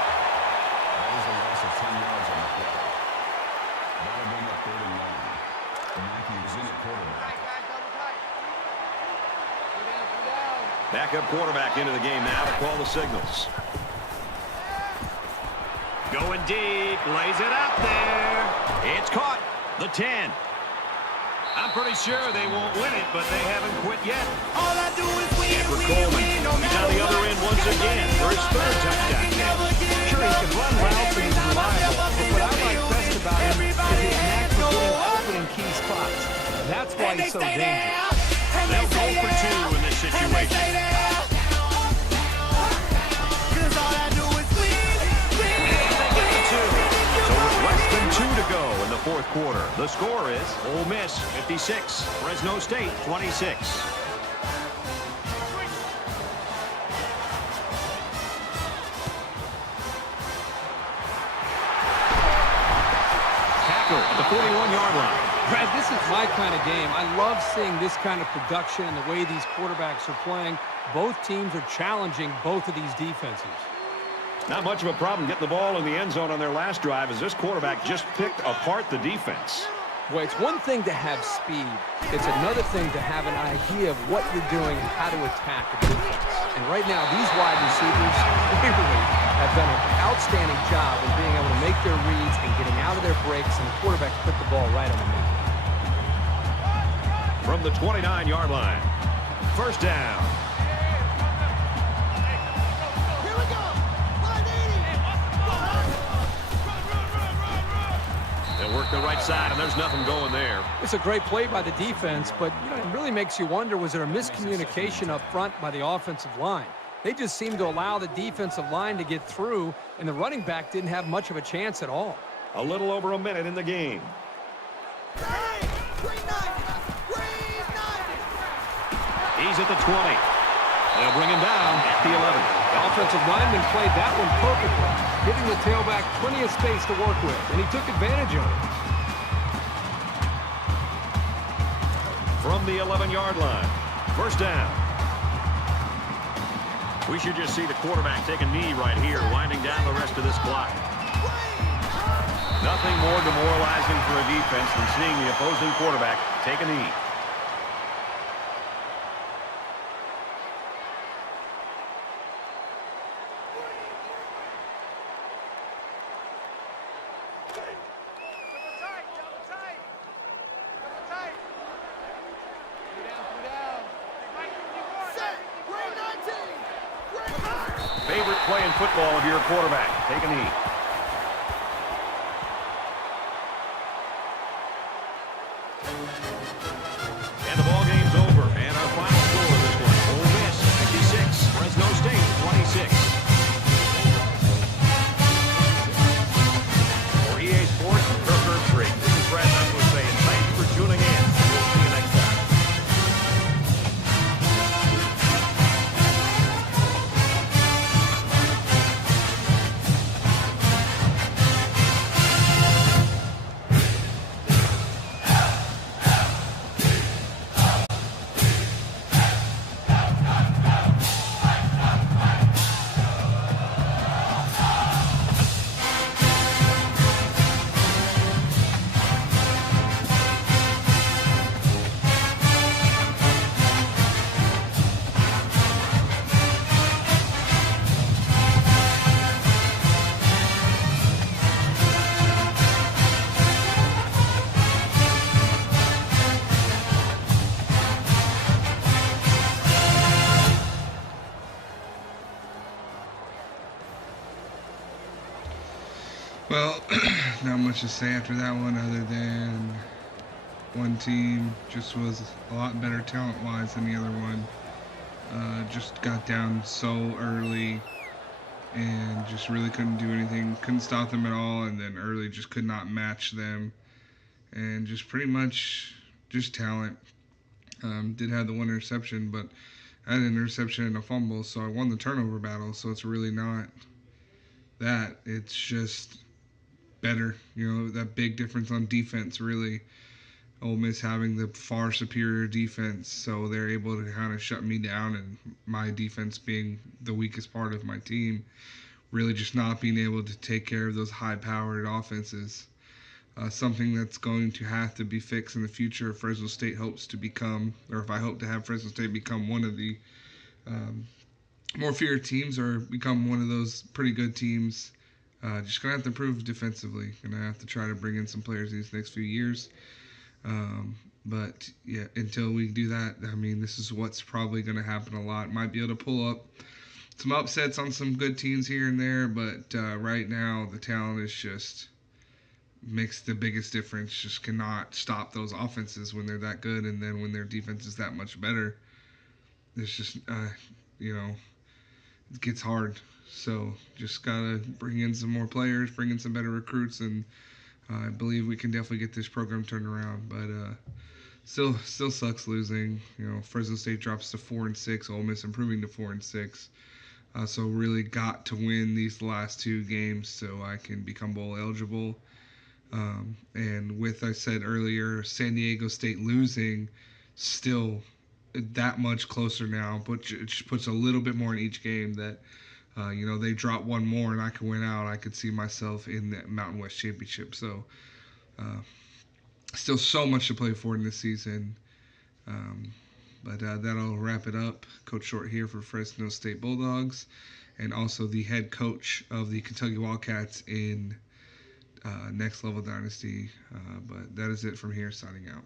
That is a loss of 10 yards on the play. That'll bring up 3rd and 9. Mackey was in at quarterback. Backup quarterback into the game now to call the signals. Going deep, lays it out there. It's caught. The 10. I'm pretty sure they won't win it, but they haven't quit yet. All I do is win, Edward win, Coleman, win, no he's matter on the other what. end once again for his 3rd touchdown. Sure, he can run routes and he's reliable, but what I like best about him is his knack for getting open in key spots. That's why he's so dangerous. They'll go for 2 in this situation. So with less than 2 to go in the 4th quarter, the score is Ole Miss 56, Fresno State 26. Tackle at the 41-yard line. Brad, this is my kind of game. I love seeing this kind of production and the way these quarterbacks are playing. Both teams are challenging both of these defenses. Not much of a problem getting the ball in the end zone on their last drive as this quarterback just picked apart the defense. Boy, it's one thing to have speed. It's another thing to have an idea of what you're doing and how to attack the defense. And right now, these wide receivers clearly have done an outstanding job in being able to make their reads and getting out of their breaks, and the quarterback put the ball right on the money. From the 29-yard line, First down. They'll work the right side, and there's nothing going there. It's a great play by the defense, but it really makes you wonder, was there a miscommunication up front by the offensive line? They just seemed to allow the defensive line to get through, and the running back didn't have much of a chance at all. A little over a minute in the game. He's at the 20. They'll bring him down at the 11. The offensive lineman played that one perfectly, giving the tailback plenty of space to work with, and he took advantage of it. From the 11-yard line. First down. We should just see the quarterback take a knee right here, winding down the rest of this clock. Nothing more demoralizing for a defense than seeing the opposing quarterback take a knee. Favorite play in football of your quarterback. Take a knee. And the ball game's over. And our final score of this one, Ole Miss 56, Fresno State 26. For EA Sports, Kirk Herbstreit, this is Brad Douglas saying thanks for tuning in. We'll see you next time. Well, not much to say after that one other than one team just was a lot better talent-wise than the other one. Just got down so early and just really couldn't do anything. Couldn't stop them at all, and then early just could not match them. And just pretty much just talent. Did have the one interception, but I had an interception and a fumble, so I won the turnover battle, so it's really not that. It's just better, that big difference on defense, really. Ole Miss having the far superior defense, so they're able to kind of shut me down, and my defense being the weakest part of my team, really just not being able to take care of those high-powered offenses. Something that's going to have to be fixed in the future if Fresno State hopes to become, or if I hope to have Fresno State become one of the more feared teams or become one of those pretty good teams. Just going to have to improve defensively. Going to have to try to bring in some players these next few years. But, yeah, until we do that, I mean, this is what's probably going to happen a lot. Might be able to pull up some upsets on some good teams here and there, but right now the talent is just makes the biggest difference. Just cannot stop those offenses when they're that good, and then when their defense is that much better, it's just, it gets hard. So just got to bring in some more players, bring in some better recruits, and I believe we can definitely get this program turned around. But still sucks losing. Fresno State drops to 4-6, Ole Miss improving to 4-6. So really got to win these last two games so I can become bowl eligible. And with, I said earlier, San Diego State losing, still that much closer now, but it just puts a little bit more in each game that, they drop one more and I can win out. I could see myself in the Mountain West Championship. So still so much to play for in this season. But that'll wrap it up. Coach Short here for Fresno State Bulldogs, and also the head coach of the Kentucky Wildcats in Next Level Dynasty. But that is it from here, signing out.